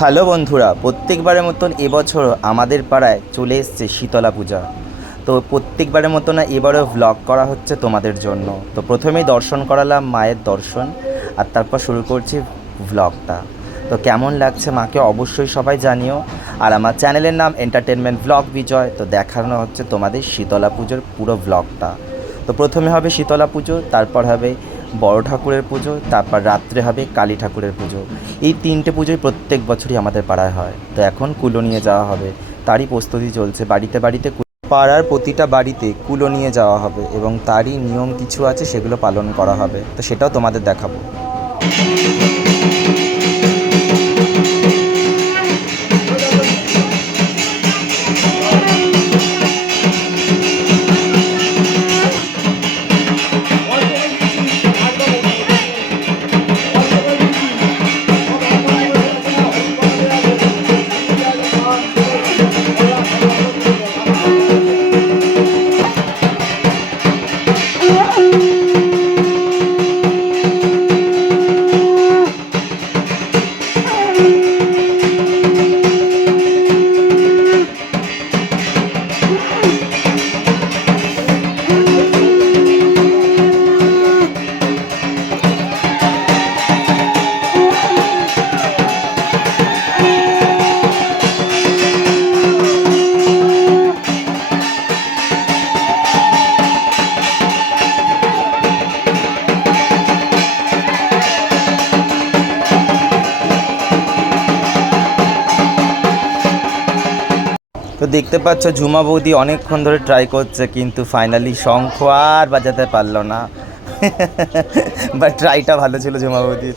Hello বন্ধুরা, প্রত্যেকবারের মতন এবছর আমাদের পাড়ায় চলে এসছে শীতলা পূজা। তো প্রত্যেকবারের মতো না এবারেও ভ্লগ করা হচ্ছে তোমাদের জন্য। তো প্রথমেই দর্শন করালাম মায়ের দর্শন, আর তারপর শুরু করছি ভ্লগটা তো কেমন লাগছে মাকে অবশ্যই সবাই জানিও। আর আমার চ্যানেলের নাম এন্টারটেনমেন্ট ভ্লগ বিজয় তো দেখানো হচ্ছে তোমাদের শীতলা পুজোর পুরো ভ্লগটা তো প্রথমে হবে শীতলা পুজো, তারপর হবে বড় ঠাকুরের পুজো, তারপর রাত্রে হবে কালী ঠাকুরের পুজো। এই তিনটে পুজোই প্রত্যেক বছরই আমাদের পাড়ায় হয়। তো এখন কুলো নিয়ে যাওয়া হবে, তারই প্রস্তুতি চলছে। বাড়িতে বাড়িতে পাড়ার প্রতিটা বাড়িতে কুলো নিয়ে যাওয়া হবে এবং তারই নিয়ম কিছু আছে সেগুলো পালন করা হবে। তো সেটাও তোমাদের দেখাবো। তো দেখতে পাচ্ছ ঝুমা বৌদি অনেকক্ষণ ধরে ট্রাই করছে, কিন্তু ফাইনালি শঙ্খ আর বাজাতে পারল না। বা ট্রাইটা ভালো ছিল ঝুমা বৌদির।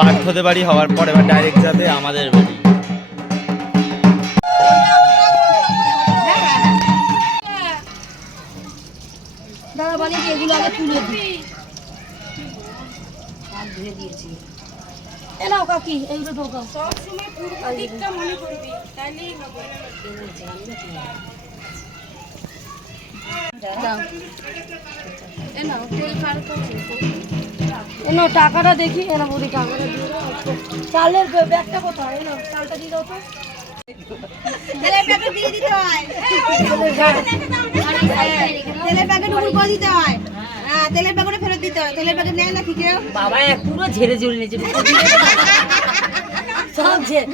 পার্থদের বাড়ি হওয়ার পর এবার ডাইরেক্ট যাবে আমাদের বাড়ি। দাদা বলে যে এগুলো আগে তুলে দিই। আর ধুয়ে দিয়েছি। এ নাও কাকি এইগুলো ঢোকাও। সবসময় পূর্ব দিকটা মনে করবি তাহলেই হবে। দাও এ নাও তেল খার করছি এ নাও টাকাটা দেখি এনো বুড়ি টাকাটা দিয়ে চালের ব্যাগটা কোথায়? এনো চালটা দিয়ে দাও তো। তেলের প্যাকেট দিয়ে দিতে হয়। তেলের প্যাকেট উপর করে দিতে হয়। হ্যাঁ তেলের প্যাকেটে ফেরত দিতে হয়। তেলের প্যাকেট নেয় না কি কেউ? বাবা পুরো ঝেড়ে ঝুলে নিয়েছে। সব ঝেড়ে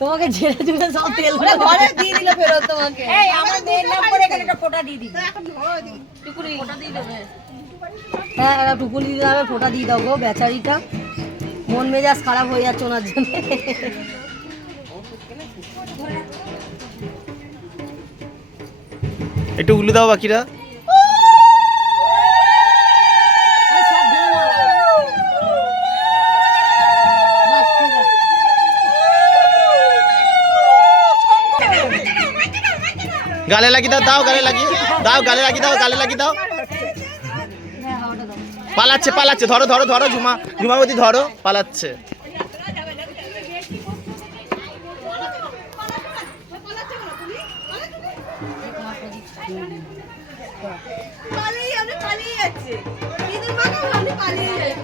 তোমাকে ঝেড়ে সব তেল ঘরে দিয়ে দিল ফেরত তোমাকে। এই আমার মেয়ের নাম করে এখানে একটা ফোঁটা দিয়ে টুকুরি। ফোঁটা দেবে। হ্যাঁ একটা টুকুরি দিতে হবে ফোঁটা দিয়ে দাও গো বেচারিটা। মন মেজাজ খারাপ হয়ে যাচ্ছে ওনার জন্য। একটু উল্লে দাও বাকিরা বাস, ঠিক আছে। গালে লাগিয়ে দাও দাও গালে লাগিয়ে দাও গালে লাগি দাও, গালে লাগি দাও। দাও। পালাচ্ছে পালাচ্ছে। ধরো ধরো ধরো ঝুমা। ঝুমাবতী, ধরো, পালাচ্ছে। পালিয়ে আমরা পালিয়ে যাচ্ছে ইঁদুর মাকে ভাবলে পালিয়ে যাচ্ছে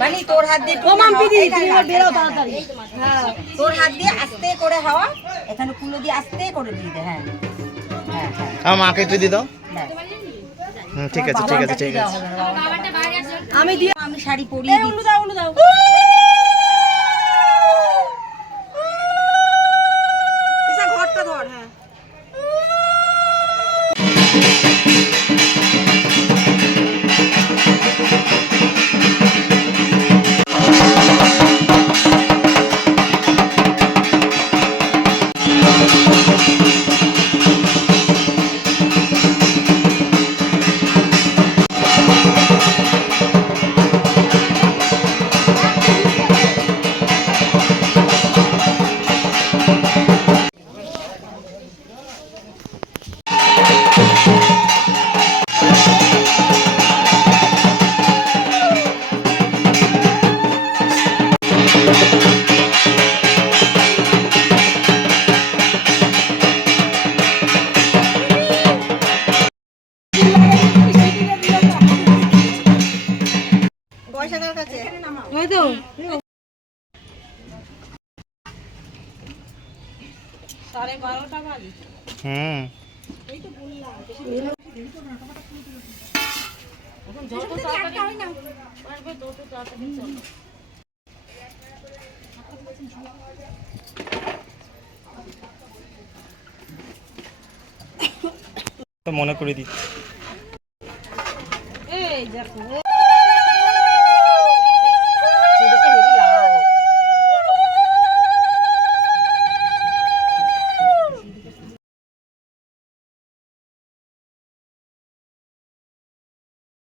মানে তোর হাত দিয়ে ও মামপিদি তুমি বেরো তাড়াতাড়ি। হ্যাঁ তোর হাত দিয়ে আস্তে করে হাওয়া এখানে কুলো দিয়ে আস্তে করে দিয়ে দে হ্যাঁ। হ্যাঁ হ্যাঁ। আমার মাকে একটু দিয়ে দাও। ব্যাস। ঠিক আছে ঠিক আছে ঠিক আছে। আমি দিয়ে আমি শাড়ি পরিয়ে দিই দাও দাও। হুম। মনে করে দিচ্ছি। এই দেখো